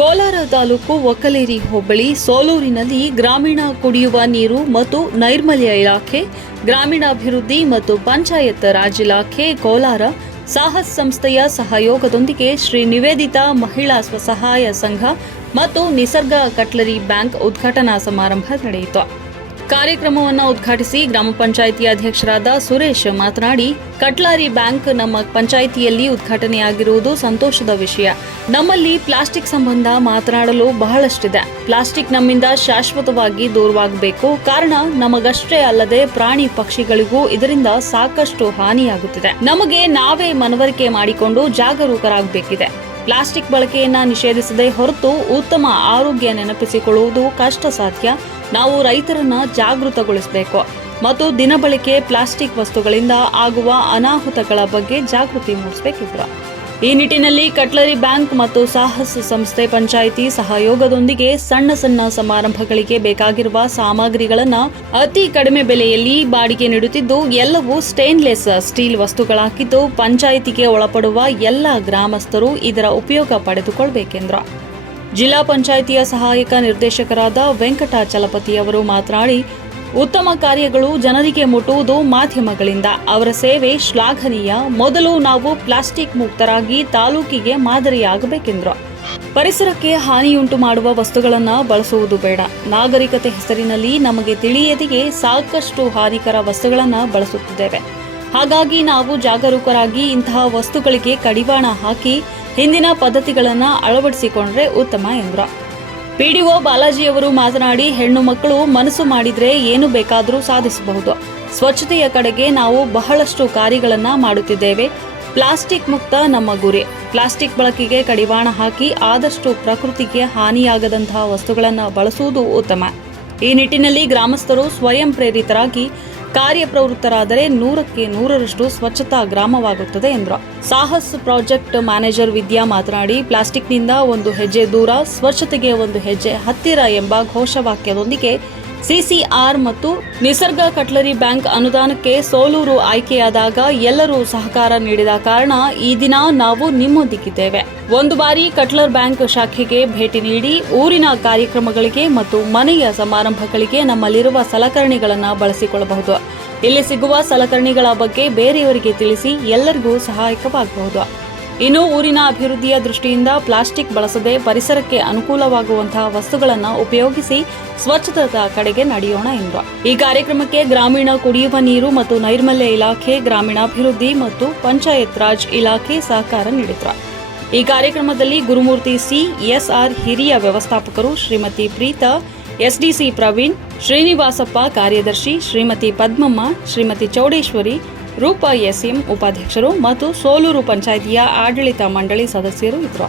ಕೋಲಾರ ತಾಲೂಕು ಒಕ್ಕಲೇರಿ ಹೋಬಳಿ ಸೋಲೂರಿನಲ್ಲಿ ಗ್ರಾಮೀಣ ಕುಡಿಯುವ ನೀರು ಮತ್ತು ನೈರ್ಮಲ್ಯ ಇಲಾಖೆ, ಗ್ರಾಮೀಣಾಭಿವೃದ್ಧಿ ಮತ್ತು ಪಂಚಾಯತ್ ರಾಜ್ ಇಲಾಖೆ, ಕೋಲಾರ ಸಾಹಸ್ ಸಂಸ್ಥೆಯ ಸಹಯೋಗದೊಂದಿಗೆ ಶ್ರೀ ನಿವೇದಿತ ಮಹಿಳಾ ಸ್ವಸಹಾಯ ಸಂಘ ಮತ್ತು ನಿಸರ್ಗ ಕಟ್ಲರಿ ಬ್ಯಾಂಕ್ ಉದ್ಘಾಟನಾ ಸಮಾರಂಭ ನಡೆಯಿತು. ಕಾರ್ಯಕ್ರಮವನ್ನು ಉದ್ಘಾಟಿಸಿ ಗ್ರಾಮ ಪಂಚಾಯಿತಿ ಅಧ್ಯಕ್ಷರಾದ ಸುರೇಶ್ ಮಾತನಾಡಿ, ಕಟ್ಲಾರಿ ಬ್ಯಾಂಕ್ ನಮ್ಮ ಪಂಚಾಯಿತಿಯಲ್ಲಿ ಉದ್ಘಾಟನೆಯಾಗಿರುವುದು ಸಂತೋಷದ ವಿಷಯ. ನಮ್ಮಲ್ಲಿ ಪ್ಲಾಸ್ಟಿಕ್ ಸಂಬಂಧ ಮಾತನಾಡಲು ಬಹಳಷ್ಟಿದೆ. ಪ್ಲಾಸ್ಟಿಕ್ ನಮ್ಮಿಂದ ಶಾಶ್ವತವಾಗಿ ದೂರವಾಗಬೇಕು. ಕಾರಣ, ನಮಗಷ್ಟೇ ಅಲ್ಲದೆ ಪ್ರಾಣಿ ಪಕ್ಷಿಗಳಿಗೂ ಇದರಿಂದ ಸಾಕಷ್ಟು ಹಾನಿಯಾಗುತ್ತಿದೆ. ನಮಗೆ ನಾವೇ ಮನವರಿಕೆ ಮಾಡಿಕೊಂಡು ಜಾಗರೂಕರಾಗಬೇಕಿದೆ. ಪ್ಲಾಸ್ಟಿಕ್ ಬಳಕೆಯನ್ನ ನಿಷೇಧಿಸದೆ ಹೊರತು ಉತ್ತಮ ಆರೋಗ್ಯ ನೆನಪಿಸಿಕೊಳ್ಳುವುದು ಕಷ್ಟ ಸಾಧ್ಯ ನಾವು ರೈತರನ್ನ ಜಾಗೃತಗೊಳಿಸಬೇಕು. ಮತ್ತು ದಿನಬಳಕೆ ಪ್ಲಾಸ್ಟಿಕ್ ವಸ್ತುಗಳಿಂದ ಆಗುವ ಅನಾಹುತಗಳ ಬಗ್ಗೆ ಜಾಗೃತಿ ಮೂಡಿಸಬೇಕಿದ್ರು. ಈ ನಿಟ್ಟಿನಲ್ಲಿ ಕಟ್ಲರಿ ಬ್ಯಾಂಕ್ ಮತ್ತು ಸಾಹಸ ಸಂಸ್ಥೆ ಪಂಚಾಯಿತಿ ಸಹಯೋಗದೊಂದಿಗೆ ಸಣ್ಣ ಸಣ್ಣ ಸಮಾರಂಭಗಳಿಗೆ ಬೇಕಾಗಿರುವ ಸಾಮಗ್ರಿಗಳನ್ನು ಅತಿ ಕಡಿಮೆ ಬೆಲೆಯಲ್ಲಿ ಬಾಡಿಗೆ ನೀಡುತ್ತಿದ್ದು, ಎಲ್ಲವೂ ಸ್ಟೇನ್ಲೆಸ್ ಸ್ಟೀಲ್ ವಸ್ತುಗಳಾಗಿದ್ದು, ಪಂಚಾಯಿತಿಗೆ ಒಳಪಡುವ ಎಲ್ಲ ಗ್ರಾಮಸ್ಥರು ಇದರ ಉಪಯೋಗ ಪಡೆದುಕೊಳ್ಳಬೇಕೆಂದರು ಜಿಲ್ಲಾ ಪಂಚಾಯಿತಿಯ ಸಹಾಯಕ ನಿರ್ದೇಶಕರಾದ ವೆಂಕಟಾಚಲಪತಿ ಅವರು ಮಾತನಾಡಿ ಉತ್ತಮ ಕಾರ್ಯಗಳು ಜನರಿಗೆ ಮುಟ್ಟುವುದು ಮಾಧ್ಯಮಗಳಿಂದ. ಅವರ ಸೇವೆ ಶ್ಲಾಘನೀಯ. ಮೊದಲು ನಾವು ಪ್ಲಾಸ್ಟಿಕ್ ಮುಕ್ತರಾಗಿ ತಾಲೂಕಿಗೆ ಮಾದರಿಯಾಗಬೇಕೆಂದರು. ಪರಿಸರಕ್ಕೆ ಹಾನಿಯುಂಟು ಮಾಡುವ ವಸ್ತುಗಳನ್ನು ಬಳಸುವುದು ಬೇಡ. ನಾಗರಿಕತೆ ಹೆಸರಿನಲ್ಲಿ ನಮಗೆ ತಿಳಿಯದೆಯೇ ಸಾಕಷ್ಟು ಹಾನಿಕರ ವಸ್ತುಗಳನ್ನು ಬಳಸುತ್ತಿದ್ದೇವೆ. ಹಾಗಾಗಿ ನಾವು ಜಾಗರೂಕರಾಗಿ ಇಂತಹ ವಸ್ತುಗಳಿಗೆ ಕಡಿವಾಣ ಹಾಕಿ ಹಿಂದಿನ ಪದ್ಧತಿಗಳನ್ನು ಅಳವಡಿಸಿಕೊಂಡ್ರೆ ಉತ್ತಮ ಎಂದರು. ಪಿಡಿಒ ಬಾಲಾಜಿಯವರು ಮಾತನಾಡಿ ಹೆಣ್ಣು ಮಕ್ಕಳು ಮನಸ್ಸು ಮಾಡಿದ್ರೆ ಏನು ಬೇಕಾದರೂ ಸಾಧಿಸಬಹುದು. ಸ್ವಚ್ಛತೆಯ ಕಡೆಗೆ ನಾವು ಬಹಳಷ್ಟು ಕಾರ್ಯಗಳನ್ನು ಮಾಡುತ್ತಿದ್ದೇವೆ. ಪ್ಲಾಸ್ಟಿಕ್ ಮುಕ್ತ ನಮ್ಮ ಗುರಿ. ಪ್ಲಾಸ್ಟಿಕ್ ಬಳಕೆಗೆ ಕಡಿವಾಣ ಹಾಕಿ ಆದಷ್ಟು ಪ್ರಕೃತಿಗೆ ಹಾನಿಯಾಗದಂತಹ ವಸ್ತುಗಳನ್ನು ಬಳಸುವುದು ಉತ್ತಮ. ಈ ನಿಟ್ಟಿನಲ್ಲಿ ಗ್ರಾಮಸ್ಥರು ಸ್ವಯಂ ಪ್ರೇರಿತರಾಗಿ ಕಾರ್ಯಪ್ರವೃತ್ತರಾದರೆ ನೂರಕ್ಕೆ ನೂರರಷ್ಟು ಸ್ವಚ್ಛತಾ ಗ್ರಾಮವಾಗುತ್ತದೆ ಎಂದರು. ಸಾಹಸ್ ಪ್ರಾಜೆಕ್ಟ್ ಮ್ಯಾನೇಜರ್ ವಿದ್ಯಾ ಮಾತನಾಡಿ, ಪ್ಲಾಸ್ಟಿಕ್ನಿಂದ ಒಂದು ಹೆಜ್ಜೆ ದೂರ, ಸ್ವಚ್ಛತೆಗೆ ಒಂದು ಹೆಜ್ಜೆ ಹತ್ತಿರ ಎಂಬ ಘೋಷವಾಕ್ಯದೊಂದಿಗೆ ಸಿಸಿಆರ್ ಮತ್ತು ನಿಸರ್ಗ ಕಟ್ಲರಿ ಬ್ಯಾಂಕ್ ಅನುದಾನಕ್ಕೆ ಸೋಲೂರು ಆಯ್ಕೆಯಾದಾಗ ಎಲ್ಲರೂ ಸಹಕಾರ ನೀಡಿದ ಕಾರಣ ಈ ದಿನ ನಾವು ನಿಮ್ಮೊಂದಿಗಿದ್ದೇವೆ. ಒಂದು ಬಾರಿ ಕಟ್ಲರ್ ಬ್ಯಾಂಕ್ ಶಾಖೆಗೆ ಭೇಟಿ ನೀಡಿ ಊರಿನ ಕಾರ್ಯಕ್ರಮಗಳಿಗೆ ಮತ್ತು ಮನೆಯ ಸಮಾರಂಭಗಳಿಗೆ ನಮ್ಮಲ್ಲಿರುವ ಸಲಕರಣೆಗಳನ್ನು ಬಳಸಿಕೊಳ್ಳಬಹುದು. ಇಲ್ಲಿ ಸಿಗುವ ಸಲಕರಣೆಗಳ ಬಗ್ಗೆ ಬೇರೆಯವರಿಗೆ ತಿಳಿಸಿ ಎಲ್ಲರಿಗೂ ಸಹಾಯಕವಾಗಬಹುದು. ಇನ್ನು ಊರಿನ ಅಭಿವೃದ್ಧಿಯ ದೃಷ್ಟಿಯಿಂದ ಪ್ಲಾಸ್ಟಿಕ್ ಬಳಸದೆ ಪರಿಸರಕ್ಕೆ ಅನುಕೂಲವಾಗುವಂತಹ ವಸ್ತುಗಳನ್ನು ಉಪಯೋಗಿಸಿ ಸ್ವಚ್ಛತಾ ಕಡೆಗೆ ನಡೆಯೋಣ ಎಂದರು ಈ ಕಾರ್ಯಕ್ರಮಕ್ಕೆ ಗ್ರಾಮೀಣ ಕುಡಿಯುವ ನೀರು ಮತ್ತು ನೈರ್ಮಲ್ಯ ಇಲಾಖೆ, ಗ್ರಾಮೀಣಾಭಿವೃದ್ಧಿ ಮತ್ತು ಪಂಚಾಯತ್ ರಾಜ್ ಇಲಾಖೆ ಸಹಕಾರ ನೀಡಿದ್ರು. ಈ ಕಾರ್ಯಕ್ರಮದಲ್ಲಿ ಗುರುಮೂರ್ತಿ ಸಿ, ಎಸ್ಆರ್ ಹಿರಿಯ ವ್ಯವಸ್ಥಾಪಕರು ಶ್ರೀಮತಿ ಪ್ರೀತಾ, ಎಸ್ಡಿಸಿ ಪ್ರವೀಣ್, ಶ್ರೀನಿವಾಸಪ್ಪ ಕಾರ್ಯದರ್ಶಿ ಶ್ರೀಮತಿ ಪದ್ಮಮ್ಮ, ಶ್ರೀಮತಿ ಚೌಡೇಶ್ವರಿ ರೂಪಾ ಎಸ್ಎಂ ಉಪಾಧ್ಯಕ್ಷರು ಮತ್ತು ಸೋಲೂರು ಪಂಚಾಯಿತಿಯ ಆಡಳಿತ ಮಂಡಳಿ ಸದಸ್ಯರು ಇದ್ದರು.